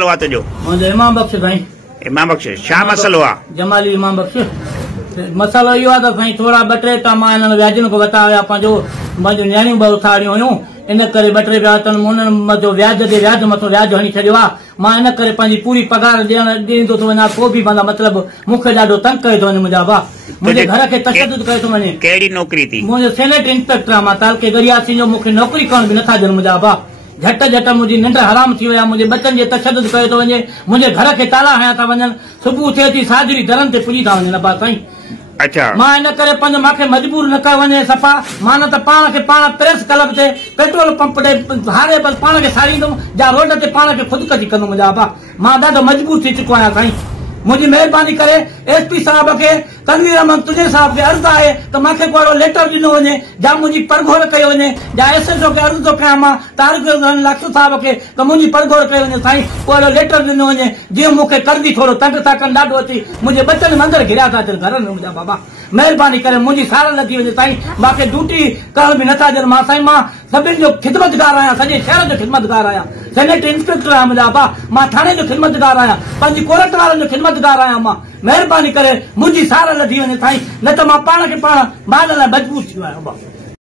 मसलो आहे तुंहिंजो? मुंहिंजो इमाम बख़्श साईं। इमाम बख़्श, छा मसलो आहे? जमाली इमाम बख़्श। मसलो इहो आहे त साईं थोरा ॿ टे त मां हिननि व्याजनि खां वरिता हुया, पंहिंजो नियाणियूं ॿ उथारियूं हुयूं, इन करे ॿ टे रुपया उन्हनि व्याज ते व्याज मथां व्याज हणी छॾियो आहे। मां इन करे पंहिंजी पूरी पघार ॾींदो थो वञा, पोइ बि मतिलबु मूंखे ॾाढो तंग करे थो वञे मुंहिंजा भाउ, मुंहिंजे घर खे तशदुद करे थो वञे। कहिड़ी नौकिरी थी? मुंहिंजो सैनेटरी इंस्पेक्टर आहे, मां तालके गरियासी जो, मूंखे नौकिरी करण बि नथा ॾियनि मुंहिंजा भाउ। झट झट मुंहिंजी निंड हराम थी विया, मुंहिंजे बचनि जे तशदुद करे थो वञे, मुंहिंजे घर खे ताला हया था वञनि, सुबुह थिए थी साजरी दरनि ते पुॼी था वञनि बा साईं। अच्छा, मां इन करे पंहिंजो मूंखे मजबूर न कयो वञे सफ़ा, मां न त पाण खे पाण प्रेस क्लब ते पेट्रोल पंप ते हारे बस पाण खे सारींदुमि, या रोड ते पाण खे ख़ुदकशी कंदुमि मुंहिंजा भाउ। मां ॾाढो मजबूर थी चुको आहियां साईं। मुंहिंजी महिरबानी करे SP साहब खे, तनवीर अहमद तुंहिंजे साहब खे अर्ज़ु आहे त मूंखे को अहिड़ो लेटर ॾिनो वञे, या मुंहिंजी परघोर कयो वञे, या SSO खे अर्ज़ु थो कयां मां तारिक लाखू साहब खे त मुंहिंजी परघोर कयो वञे साईं, को अहिड़ो लेटर ॾिनो वञे जीअं मूंखे कर्ज़ी थोरो तंग था कनि ॾाढो अची, मुंहिंजे बचनि में अंदरि घिरिया था अचनि घर में मुंहिंजा बाबा। महिरबानी करे मुंहिंजी सार लथी वञे साईं, मूंखे ड्यूटी करण बि नथा ॾियनि। मां साईं मां सभिनि जो ख़िदमतगार आहियां, सॼे शहर जो ख़िदमतगार आहियां, सैनेटरी इंस्पेक्टर आहियां मुंहिंजा भाउ, मां थाणे जो ख़िदमतगार आहियां, पंहिंजी कोर्ट वारनि जो ख़िदमतगार आहियां मां। महिरबानी करे मुंहिंजी सार लथी वञे साईं, न त मां पाण खे पाण ॿारनि लाइ मजबूर थी वियो आहियां।